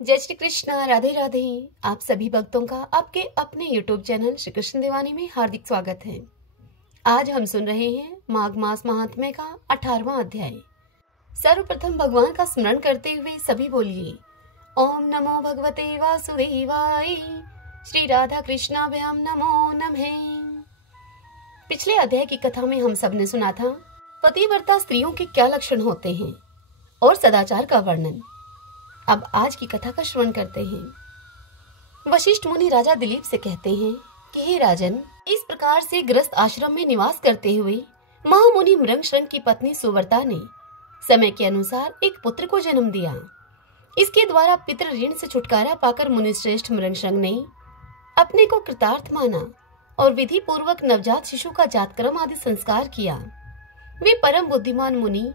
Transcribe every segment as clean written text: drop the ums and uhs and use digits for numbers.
जय श्री कृष्णा, राधे राधे। आप सभी भक्तों का आपके अपने YouTube चैनल श्री कृष्ण दीवानी में हार्दिक स्वागत है। आज हम सुन रहे हैं माघ मास महात्म्य का 18वां अध्याय। सर्वप्रथम भगवान का स्मरण करते हुए सभी बोलिए ओम नमो भगवते वासुदेवाय, श्री राधा कृष्णाभ्याम नमो नमः। पिछले अध्याय की कथा में हम सब ने सुना था पतिव्रता स्त्रियों के क्या लक्षण होते हैं और सदाचार का वर्णन। अब आज की कथा का श्रवण करते हैं। वशिष्ठ मुनि राजा दिलीप से कहते हैं कि हे राजन, इस प्रकार से गृहस्थ आश्रम में निवास करते हुए महामुनि मृगशृंग की पत्नी सुवर्ता ने समय के अनुसार एक पुत्र को जन्म दिया। इसके द्वारा पितृ ऋण से छुटकारा पाकर मुनिश्रेष्ठ मृगशृंग ने अपने को कृतार्थ माना और विधि पूर्वक नवजात शिशु का जातक्रम आदि संस्कार किया। वे परम बुद्धिमान मुनि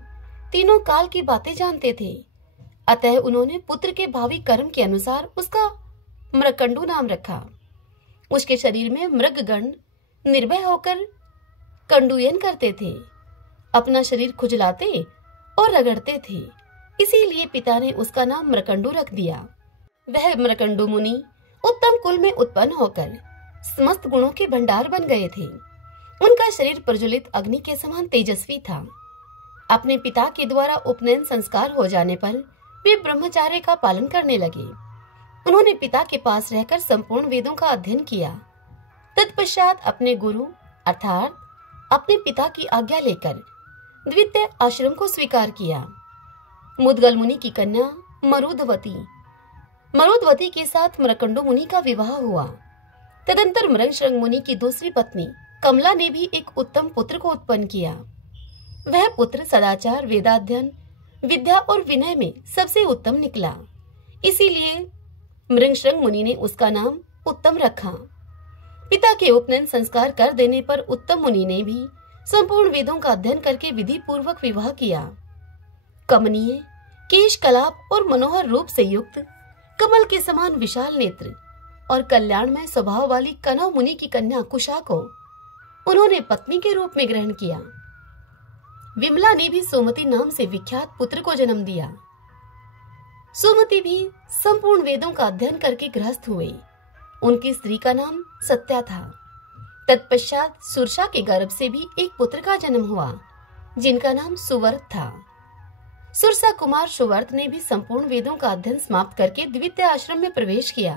तीनों काल की बातें जानते थे, अतः उन्होंने पुत्र के भावी कर्म के अनुसार उसका मृकंडू नाम रखा। उसके शरीर में मृगगण निर्भय होकर कंडूयन करते थे, अपना शरीर खुजलाते और रगड़ते थे, इसीलिए पिता ने उसका नाम मृकंडू रख दिया। वह मृकंडू मुनि उत्तम कुल में उत्पन्न होकर समस्त गुणों के भंडार बन गए थे। उनका शरीर प्रज्वलित अग्नि के समान तेजस्वी था। अपने पिता के द्वारा उपनयन संस्कार हो जाने पर वे ब्रह्मचार्य का पालन करने लगे। उन्होंने पिता के पास रहकर संपूर्ण वेदों का अध्ययन किया। तत्पश्चात अपने गुरु अर्थात अपने पिता की आज्ञा लेकर द्वितीय आश्रम को स्वीकार किया। मुद्गल मुनि की कन्या मरुदवती के साथ मृकंडू मुनि का विवाह हुआ। तदंतर मृगशृंग मुनि की दूसरी पत्नी कमला ने भी एक उत्तम पुत्र को उत्पन्न किया। वह पुत्र सदाचार, वेदाध्ययन, विद्या और विनय में सबसे उत्तम निकला, इसीलिए मृगशृंग मुनि ने उसका नाम उत्तम रखा। पिता के उपनयन संस्कार कर देने पर उत्तम मुनि ने भी संपूर्ण वेदों का अध्ययन करके विधि पूर्वक विवाह किया। कमनीय केश कलाप और मनोहर रूप से युक्त, कमल के समान विशाल नेत्र और कल्याणमय स्वभाव वाली कनव मुनि की कन्या कुशा को उन्होंने पत्नी के रूप में ग्रहण किया। विमला ने भी सुमति नाम से विख्यात पुत्र को जन्म दिया। सुमति भी संपूर्ण वेदों का अध्ययन करके गृहस्थ हुए। उनकी स्त्री का नाम सत्या था। तत्पश्चात सुरसा के गर्भ से भी एक पुत्र का जन्म हुआ, जिनका नाम सुवर्त था। सुरसा कुमार सुवर्त ने भी संपूर्ण वेदों का अध्ययन समाप्त करके द्वितीय आश्रम में प्रवेश किया।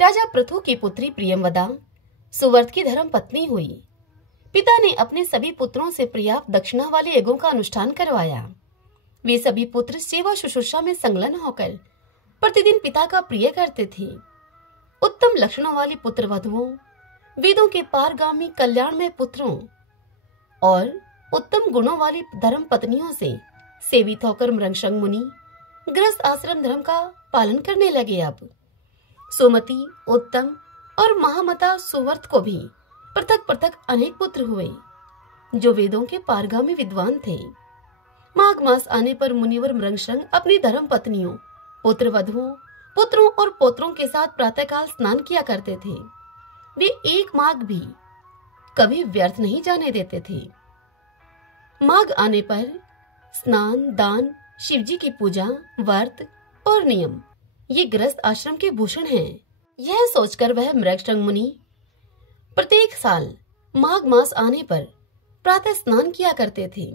राजा पृथु की पुत्री प्रियंवदा सुवर्त की धर्म पत्नी हुई। पिता ने अपने सभी पुत्रों से पर्याप्त दक्षिणा वाले यज्ञों का अनुष्ठान करवाया। वे सभी पुत्र सेवा शुश्रूषा में संलग्न होकर प्रतिदिन पिता का प्रिय करते थे। उत्तम लक्षणों वाली पुत्र वधुओं, वेदों के पारगामी कल्याणमय पुत्रों और उत्तम गुणों वाली धर्म पत्नियों से सेवित होकर मृगशृंग मुनि गृहस्थ आश्रम धर्म का पालन करने लगे। अब सुमति, उत्तम और महामता सुवर्त को भी पृथक पृथक अनेक पुत्र हुए, जो वेदों के पारगामी विद्वान थे। माघ मास आने पर मुनिवर मृगशृंग अपनी धर्म पत्नियों, पुत्र वधुओं, पुत्रों और पोत्रों के साथ प्रातःकाल स्नान किया करते थे। वे एक माघ भी कभी व्यर्थ नहीं जाने देते थे। माघ आने पर स्नान, दान, शिवजी की पूजा, व्रत और नियम ये गृहस्थ आश्रम के भूषण हैं। यह सोचकर वह मृगशृंग मुनि प्रत्येक साल माघ मास आने पर प्रातः स्नान किया करते थे।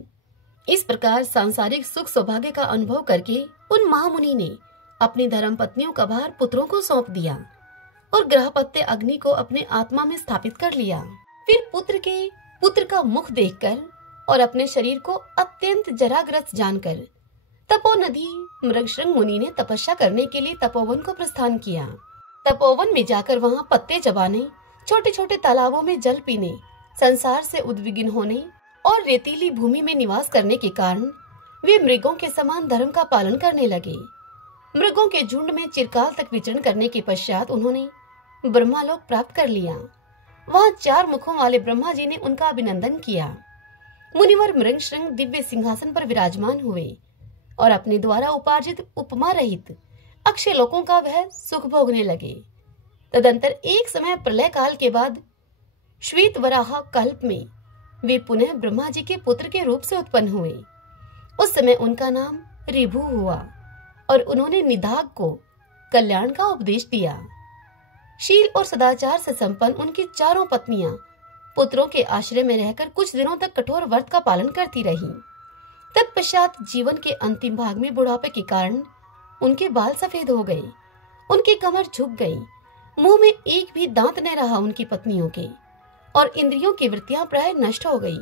इस प्रकार सांसारिक सुख सौभाग्य का अनुभव करके उन महामुनि ने अपनी धर्म पत्नियों का भार पुत्रों को सौंप दिया और ग्रहपत्य अग्नि को अपने आत्मा में स्थापित कर लिया। फिर पुत्र का मुख देखकर और अपने शरीर को अत्यंत जराग्रस्त जानकर तपोनधि मृगशृंग मुनि ने तपस्या करने के लिए तपोवन को प्रस्थान किया। तपोवन में जाकर वहां पत्ते चबाने, छोटे छोटे तालाबों में जल पीने, संसार से उद्विग्न होने और रेतीली भूमि में निवास करने के कारण वे मृगों के समान धर्म का पालन करने लगे। मृगों के झुंड में चिरकाल तक विचरण करने के पश्चात उन्होंने ब्रह्मालोक प्राप्त कर लिया। वहां 4 मुखों वाले ब्रह्मा जी ने उनका अभिनंदन किया। मुनिवर मृगशृंग दिव्य सिंहासन पर विराजमान हुए और अपने द्वारा उपार्जित उपमा रहित अक्षय लोकों का वह सुख भोगने लगे। तदंतर एक समय प्रलय काल के बाद श्वेत वराह कल्प में वे पुनः ब्रह्मा जी के पुत्र के रूप से उत्पन्न हुए। उस समय उनका नाम ऋभु हुआ और उन्होंने निदाग को कल्याण का उपदेश दिया। शील और सदाचार से संपन्न उनकी चारों पत्नियां पुत्रों के आश्रय में रहकर कुछ दिनों तक कठोर व्रत का पालन करती रहीं। तत्पश्चात जीवन के अंतिम भाग में बुढ़ापे के कारण उनके बाल सफेद हो गए, उनकी कमर झुक गई, मुंह में एक भी दांत न रहा उनकी पत्नियों के, और इंद्रियों की वृत्तियां प्राय नष्ट हो गई।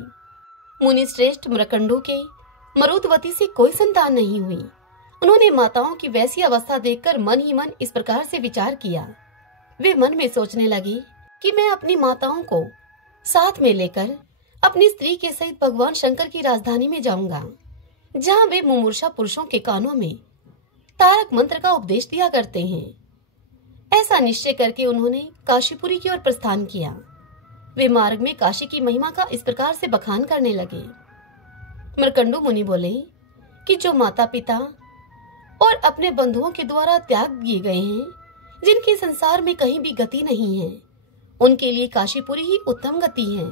मुनि श्रेष्ठ मृकंडू के मरुदवती से कोई संतान नहीं हुई। उन्होंने माताओं की वैसी अवस्था देखकर मन ही मन इस प्रकार से विचार किया। वे मन में सोचने लगे कि मैं अपनी माताओं को साथ में लेकर अपनी स्त्री के सहित भगवान शंकर की राजधानी में जाऊंगा, जहां वे मुमूर्षा पुरुषों के कानों में तारक मंत्र का उपदेश दिया करते हैं। ऐसा निश्चय करके उन्होंने काशीपुरी की ओर प्रस्थान किया। वे मार्ग में काशी की महिमा का इस प्रकार से बखान करने लगे। मृकंडू मुनि बोले कि जो माता पिता और अपने बंधुओं के द्वारा त्याग दिए गए हैं, जिनके संसार में कहीं भी गति नहीं है, उनके लिए काशीपुरी ही उत्तम गति है।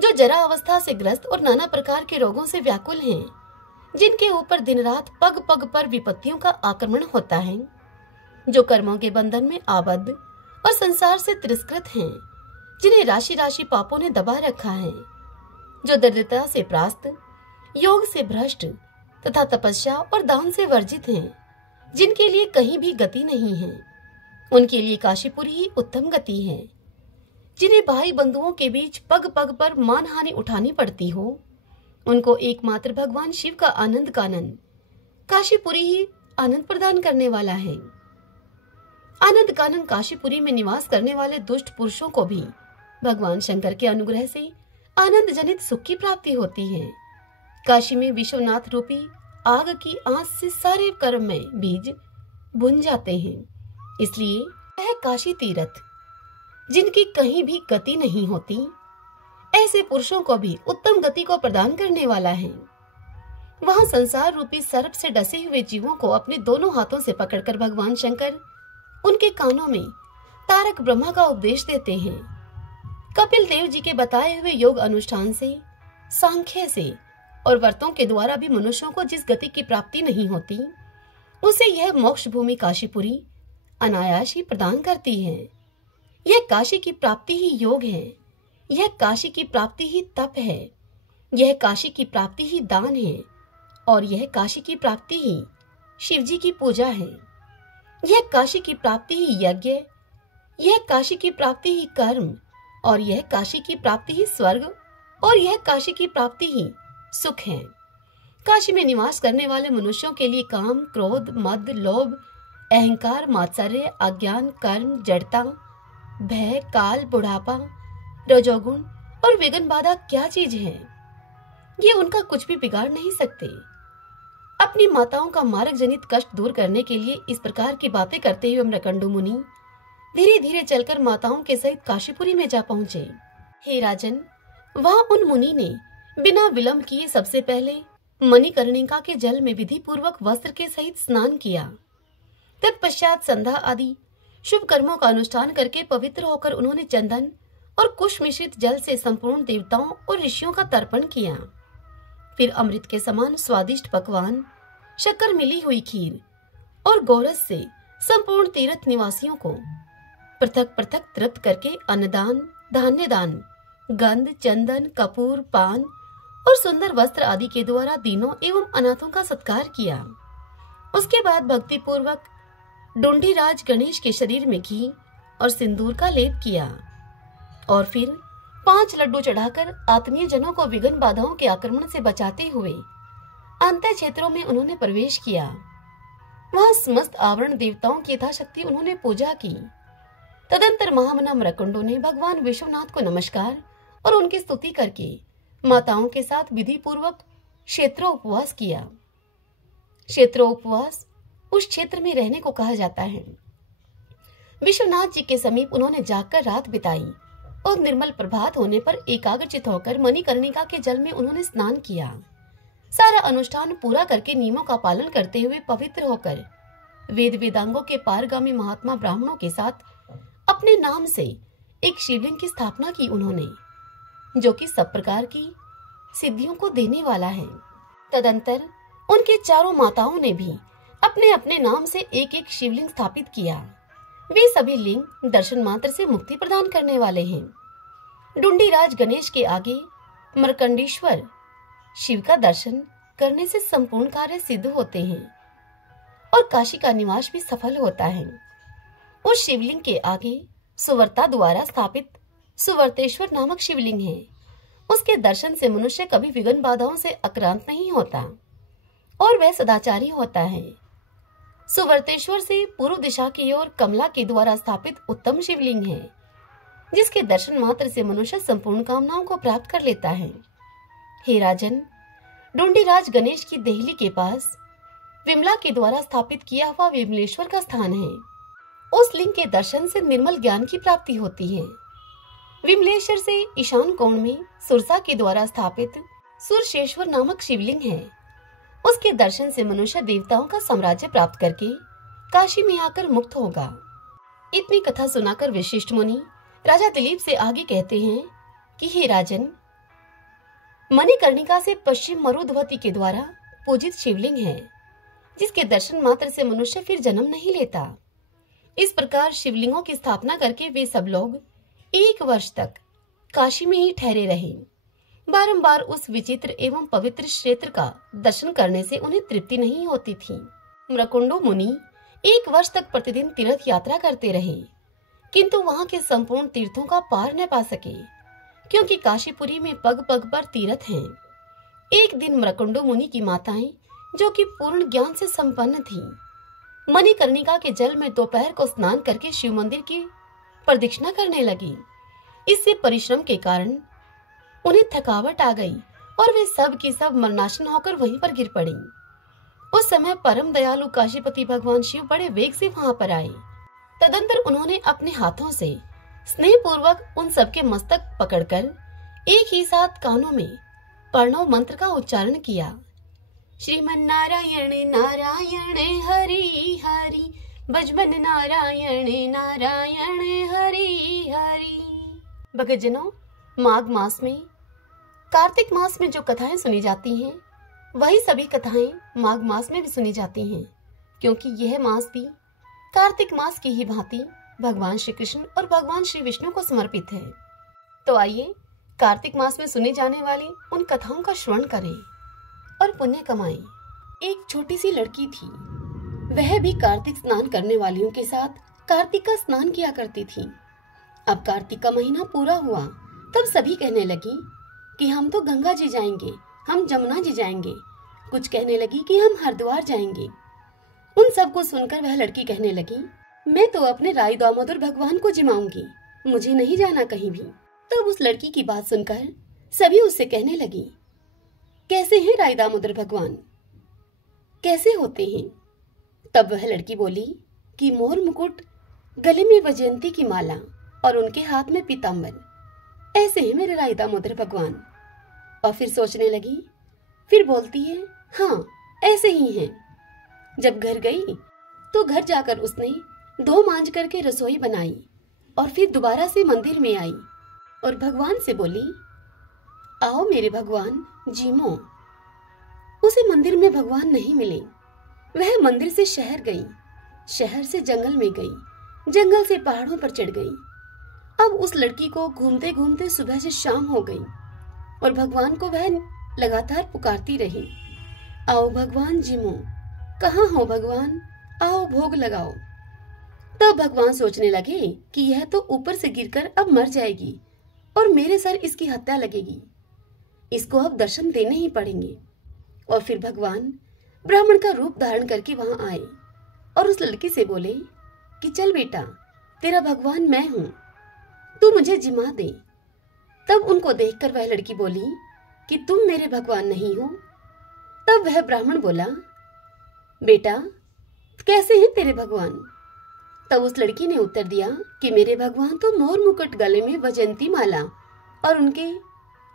जो जरा अवस्था से ग्रस्त और नाना प्रकार के रोगों से व्याकुल हैं, जिनके ऊपर दिन रात पग पग पर विपत्तियों का आक्रमण होता है, जो कर्मों के बंधन में आबद्ध और संसार से तिरस्कृत हैं, जिन्हें राशि राशि पापों ने दबा रखा है, जो दरिद्रता से प्रास्त, योग से भ्रष्ट तथा तपस्या और दान से वर्जित हैं, जिनके लिए कहीं भी गति नहीं है, उनके लिए काशीपुरी ही उत्तम गति है। जिन्हें भाई बंधुओं के बीच पग पग पर मानहानि उठानी पड़ती हो, उनको एकमात्र भगवान शिव का आनंद कानन काशीपुरी ही आनंद प्रदान करने वाला है। आनंद कानन काशीपुरी में निवास करने वाले दुष्ट पुरुषों को भी भगवान शंकर के अनुग्रह से आनंद जनित सुख की प्राप्ति होती है। काशी में विश्वनाथ रूपी आग की आंच से सारे कर्म में बीज बुन जाते हैं। इसलिए यह काशी तीर्थ, जिनकी कहीं भी गति नहीं होती, ऐसे पुरुषों को भी उत्तम गति को प्रदान करने वाला है। वहां संसार रूपी सर्प से डसे हुए जीवों को अपने दोनों हाथों से पकड़कर भगवान शंकर उनके कानों में तारक ब्रह्मा का उपदेश देते हैं। कपिल देव जी के बताए हुए योग अनुष्ठान से, सांख्य से और व्रतों के द्वारा भी मनुष्यों को जिस गति की प्राप्ति नहीं होती, उसे यह मोक्ष भूमि काशीपुरी अनायास ही प्रदान करती है। यह काशी की प्राप्ति ही योग है, यह काशी की प्राप्ति ही तप है, यह काशी की प्राप्ति ही दान है, और यह काशी की प्राप्ति ही शिवजी की पूजा है। यह काशी की प्राप्ति ही यज्ञ, यह काशी की प्राप्ति ही कर्म, और यह काशी की प्राप्ति ही स्वर्ग, और यह काशी की प्राप्ति ही सुख है। काशी में निवास करने वाले मनुष्यों के लिए काम, क्रोध, मद, लोभ, अहंकार, मात्सर्य, अज्ञान, कर्म, जड़ता, भय, काल, बुढ़ापा, रजोगुण और विघ्न बाधा क्या चीज है? ये उनका कुछ भी बिगाड़ नहीं सकते। अपनी माताओं का मार्ग जनित कष्ट दूर करने के लिए इस प्रकार की बातें करते हुए मृकंडू मुनि धीरे धीरे चलकर माताओं के सहित काशीपुरी में जा पहुंचे। हे राजन, वहां उन मुनि ने बिना विलंब किए सबसे पहले मणिकर्णिका के जल में विधि पूर्वक वस्त्र के सहित स्नान किया। तत्पश्चात संध्या आदि शुभ कर्मों का अनुष्ठान करके पवित्र होकर उन्होंने चंदन और कुश मिश्रित जल से संपूर्ण देवताओं और ऋषियों का तर्पण किया। फिर अमृत के समान स्वादिष्ट पकवान, शक्कर मिली हुई खीर और गोरस से संपूर्ण तीर्थ निवासियों को पृथक पृथक तृप्त करके अन्नदान, धान्य दान, गंध, चंदन, कपूर, पान और सुंदर वस्त्र आदि के द्वारा दीनों एवं अनाथों का सत्कार किया। उसके बाद भक्ति पूर्वक डुंडीराज गणेश के शरीर में घी और सिंदूर का लेप किया और फिर 5 लड्डू चढ़ाकर आत्मीय जनों को विघ्न बाधाओं के आक्रमण से बचाते हुए अंतः क्षेत्रों में उन्होंने प्रवेश किया। वहां समस्त आवरण देवताओं की यथाशक्ति उन्होंने पूजा की। तदंतर महामना मृकंडू ने भगवान विश्वनाथ को नमस्कार और उनकी स्तुति करके माताओं के साथ विधि पूर्वक क्षेत्रोपवास किया। क्षेत्रोपवास उस क्षेत्र में रहने को कहा जाता है। विश्वनाथ जी के समीप उन्होंने जाकर रात बिताई और निर्मल प्रभात होने पर एकाग्रचित होकर मणिकर्णिका के जल में उन्होंने स्नान किया। सारा अनुष्ठान पूरा करके नियमों का पालन करते हुए पवित्र होकर वेद वेदांगों के पारगामी महात्मा ब्राह्मणों के साथ अपने नाम से एक शिवलिंग की स्थापना की उन्होंने, जो कि सब प्रकार की सिद्धियों को देने वाला है। तदंतर उनके चारों माताओं ने भी अपने अपने नाम से एक एक शिवलिंग स्थापित किया। वे सभी लिंग दर्शन मात्र से मुक्ति प्रदान करने वाले हैं। डुंडीराज गणेश के आगे मर्कंडेश्वर शिव का दर्शन करने से संपूर्ण कार्य सिद्ध होते हैं और काशी का निवास भी सफल होता है। उस शिवलिंग के आगे सुवर्ता द्वारा स्थापित सुवर्तेश्वर नामक शिवलिंग है। उसके दर्शन से मनुष्य कभी विघ्न बाधाओं से आक्रांत नहीं होता और वह सदाचारी होता है। सुवर्तेश्वर से पूर्व दिशा की ओर कमला के द्वारा स्थापित उत्तम शिवलिंग है, जिसके दर्शन मात्र से मनुष्य संपूर्ण कामनाओं को प्राप्त कर लेता है। हे राजन, डुंडीराज गणेश की देहली के पास विमला के द्वारा स्थापित किया हुआ विमलेश्वर का स्थान है। उस लिंग के दर्शन से निर्मल ज्ञान की प्राप्ति होती है। विमलेश्वर से ईशान कोण में सुरसा के द्वारा स्थापित सुरशेश्वर नामक शिवलिंग है। उसके दर्शन से मनुष्य देवताओं का साम्राज्य प्राप्त करके काशी में आकर मुक्त होगा। इतनी कथा सुनाकर वशिष्ठ मुनि राजा दिलीप से आगे कहते हैं कि हे राजन, मणिकर्णिका से पश्चिम मरुधवती के द्वारा पूजित शिवलिंग है, जिसके दर्शन मात्र से मनुष्य फिर जन्म नहीं लेता। इस प्रकार शिवलिंगों की स्थापना करके वे सब लोग 1 वर्ष तक काशी में ही ठहरे रहे। बारंबार उस विचित्र एवं पवित्र क्षेत्र का दर्शन करने से उन्हें तृप्ति नहीं होती थी। मृकुंडो मुनि 1 वर्ष तक प्रतिदिन तीर्थ यात्रा करते रहे, किंतु वहां के संपूर्ण तीर्थों का पार न पा सके, क्योंकि काशीपुरी में पग पग पर तीर्थ हैं। एक दिन मृकुंडो मुनि की माताएं, जो कि पूर्ण ज्ञान से संपन्न थी, मणिकर्णिका के जल में दोपहर को स्नान करके शिव मंदिर की प्रदक्षिणा करने लगी। इससे परिश्रम के कारण उन्हें थकावट आ गई और वे सब की सब मरणासन होकर वहीं पर गिर पड़ी। उस समय परम दयालु काशीपति भगवान शिव बड़े वेग से वहां पर आए। तदंतर उन्होंने अपने हाथों से स्नेह पूर्वक उन सबके मस्तक पकड़कर एक ही साथ कानों में प्रणव मंत्र का उच्चारण किया। श्रीमन नारायण नारायण हरि हरि, भजमन नारायण नारायण हरि हरि। भक्तजनों, माघ मास में, कार्तिक मास में जो कथाएं सुनी जाती हैं, वही सभी कथाएं माघ मास में भी सुनी जाती हैं, क्योंकि यह मास भी कार्तिक मास की ही भांति भगवान श्री कृष्ण और भगवान श्री विष्णु को समर्पित है। तो आइए कार्तिक मास में सुनी जाने वाली उन कथाओं का श्रवण करें और पुण्य कमाएं। एक छोटी सी लड़की थी। वह भी कार्तिक स्नान करने वालियों के साथ कार्तिक का स्नान किया करती थी। अब कार्तिक का महीना पूरा हुआ, तब सभी कहने लगी कि हम तो गंगा जी जाएंगे, हम जमुना जी जाएंगे। कुछ कहने लगी कि हम हरिद्वार जाएंगे। उन सब को सुनकर वह लड़की कहने लगी, मैं तो अपने राय दामोदर भगवान को जिमाऊंगी, मुझे नहीं जाना कहीं भी। तब उस लड़की की बात सुनकर सभी उससे कहने लगी, कैसे हैं राय दामोदर भगवान, कैसे होते हैं? तब वह लड़की बोली कि मोर मुकुट, गले में वैजयंती की माला और उनके हाथ में पीताम्बर, ऐसे हैं मेरे राय दामोदर भगवान। और फिर सोचने लगी, फिर बोलती है, हाँ ऐसे ही हैं। जब घर गई तो घर जाकर उसने 2 मांझ करके रसोई बनाई और फिर दोबारा से मंदिर में आई और भगवान से बोली, आओ मेरे भगवान जीमो। उसे मंदिर में भगवान नहीं मिले। वह मंदिर से शहर गई, शहर से जंगल में गई, जंगल से पहाड़ों पर चढ़ गई। अब उस लड़की को घूमते घूमते सुबह से शाम हो गई और भगवान को वह लगातार पुकारती रही, आओ भगवान जिमो, कहाँ हो भगवान, आओ भोग लगाओ। तब भगवान सोचने लगे कि यह तो ऊपर से गिरकर अब मर जाएगी और मेरे सर इसकी हत्या लगेगी, इसको अब दर्शन देने ही पड़ेंगे। और फिर भगवान ब्राह्मण का रूप धारण करके वहां आए और उस लड़की से बोले कि चल बेटा, तेरा भगवान मैं हूं, तू मुझे जिमा दे। तब उनको देखकर वह लड़की बोली कि तुम मेरे भगवान नहीं हो। तब वह ब्राह्मण बोला, बेटा कैसे हैं तेरे भगवान? तब उस लड़की ने उत्तर दिया कि मेरे भगवान तो मोर मुकुट, गले में वैजयंती माला और उनके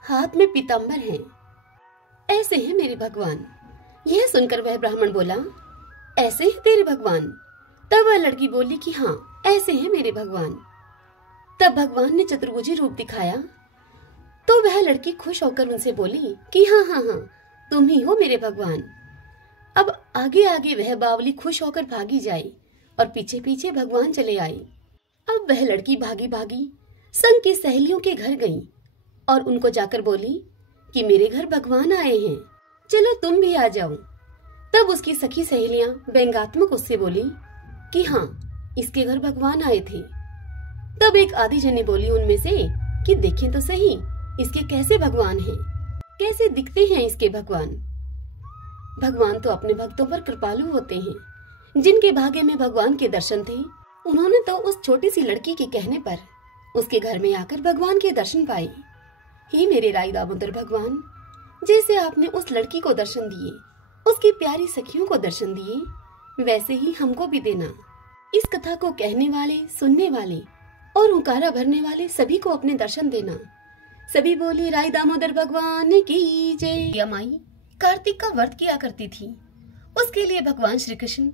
हाथ में पीताम्बर हैं, ऐसे हैं मेरे भगवान। यह सुनकर वह ब्राह्मण बोला, ऐसे हैं तेरे भगवान? तब वह लड़की बोली कि हाँ ऐसे हैं मेरे भगवान। तब भगवान ने चतुर्भुजी रूप दिखाया तो वह लड़की खुश होकर उनसे बोली कि हाँ हाँ हाँ, तुम ही हो मेरे भगवान। अब आगे आगे वह बावली खुश होकर भागी जाई और पीछे पीछे भगवान चले आई। अब वह लड़की भागी भागी संग की सहेलियों के घर गई और उनको जाकर बोली कि मेरे घर भगवान आए हैं, चलो तुम भी आ जाओ। तब उसकी सखी सहेलियां व्यंग्यात्मक उससे बोली कि हाँ, इसके घर भगवान आए थे। तब एक आधी जनी बोली उनमें से कि देखें तो सही इसके कैसे भगवान हैं, कैसे दिखते हैं इसके भगवान। भगवान तो अपने भक्तों पर कृपालु होते हैं। जिनके भाग्य में भगवान के दर्शन थे, उन्होंने तो उस छोटी सी लड़की के कहने पर उसके घर में आकर भगवान के दर्शन पाए। हे मेरे राई दामोदर भगवान, जैसे आपने उस लड़की को दर्शन दिए, उसकी प्यारी सखियों को दर्शन दिए, वैसे ही हमको भी देना। इस कथा को कहने वाले, सुनने वाले और हुंकारा भरने वाले सभी को अपने दर्शन देना। सभी बोले राई दामोदर भगवान की जय। बुढ़िया माई कार्तिक का व्रत किया करती थी। उसके लिए भगवान श्री कृष्ण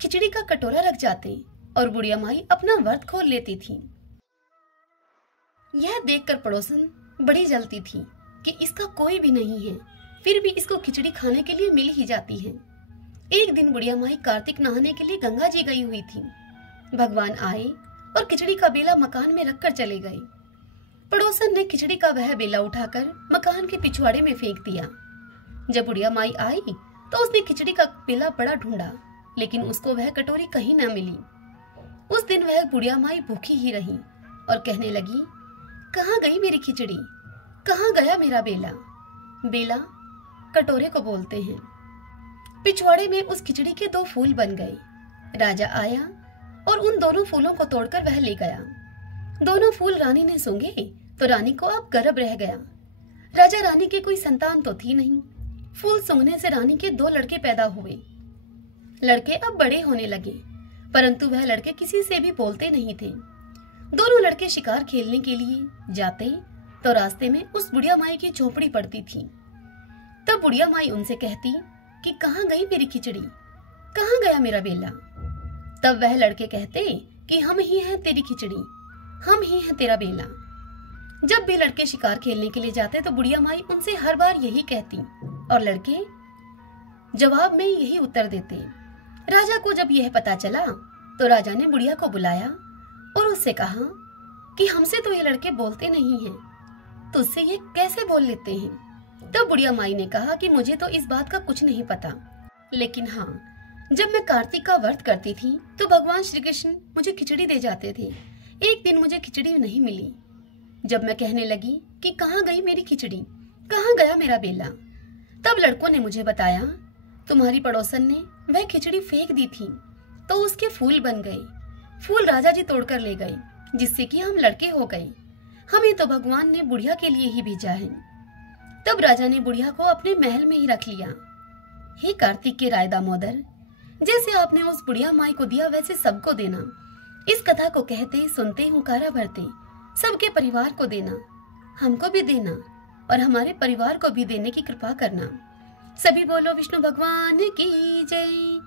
खिचड़ी का कटोरा रख जाते और बुढ़िया माई अपना व्रत खोल लेती थी। यह देखकर पड़ोसन बड़ी जलती थी कि इसका कोई भी नहीं है, फिर भी इसको खिचड़ी खाने के लिए मिल ही जाती है। एक दिन बुढ़िया माई कार्तिक नहाने के लिए गंगा जी गई हुई थी। भगवान आए और खिचड़ी का बेला मकान में रखकर चले गए। पड़ोसन ने खिचड़ी का वह बेला उठाकर मकान के पिछवाड़े में फेंक दिया। जब बुढ़िया माई आई तो उसने खिचड़ी का बेला बड़ा ढूंढा, लेकिन उसको वह कटोरी कहीं न मिली। उस दिन वह बुढ़िया माई भूखी ही रही और कहने लगी, कहाँ गई मेरी खिचड़ी, कहाँ गया मेरा बेला। बेला कटोरे को बोलते हैं। पिछवाड़े में उस खिचड़ी के 2 फूल बन गए। राजा आया और उन दोनों फूलों को तोड़कर वह ले गया। दोनों फूल रानी ने सूंघे तो रानी को अब गर्भ रह गया। राजा रानी की कोई संतान तो थी नहीं। फूल सूंघने से रानी के 2 लड़के पैदा हुए। लड़के अब बड़े होने लगे, परंतु वह लड़के किसी से भी बोलते नहीं थे। दोनों लड़के शिकार खेलने के लिए जाते तो रास्ते में उस बुढ़िया माई की झोपड़ी पड़ती थी। तब बुढ़िया माई उनसे कहती कि कहाँ गई मेरी खिचड़ी, कहाँ गया मेरा बेला। तब वह लड़के कहते कि हम ही हैं तेरी खिचड़ी, हम ही हैं तेरा बेला। जब भी लड़के शिकार खेलने के लिए जाते तो बुढ़िया माई उनसे हर बार यही कहती और लड़के जवाब में यही उत्तर देते। राजा को जब यह पता चला तो राजा ने बुढ़िया को बुलाया और उससे कहा कि हमसे तो ये लड़के बोलते नहीं हैं, तुझसे ये कैसे बोल लेते हैं। तब बुढ़िया माई ने कहा कि मुझे तो इस बात का कुछ नहीं पता, लेकिन हाँ, जब मैं कार्तिक का व्रत करती थी तो भगवान श्री कृष्ण मुझे खिचड़ी दे जाते थे। एक दिन मुझे खिचड़ी नहीं मिली। जब मैं कहने लगी कि कहाँ गई मेरी खिचड़ी, कहाँ गया मेरा बेला, तब लड़कों ने मुझे बताया तुम्हारी पड़ोसन ने वह खिचड़ी फेंक दी थी तो उसके फूल बन गए। फूल राजा जी तोड़कर ले गए, जिससे कि हम लड़के हो गए। हमें तो भगवान ने बुढ़िया के लिए ही भेजा है। तब राजा ने बुढ़िया को अपने महल में ही रख लिया। हे कार्तिक के राय दामोदर, जैसे आपने उस बुढ़िया माई को दिया वैसे सबको देना। इस कथा को कहते, सुनते, हुंकारा भरते सबके परिवार को देना, हमको भी देना और हमारे परिवार को भी देने की कृपा करना। सभी बोलो विष्णु भगवान की जय।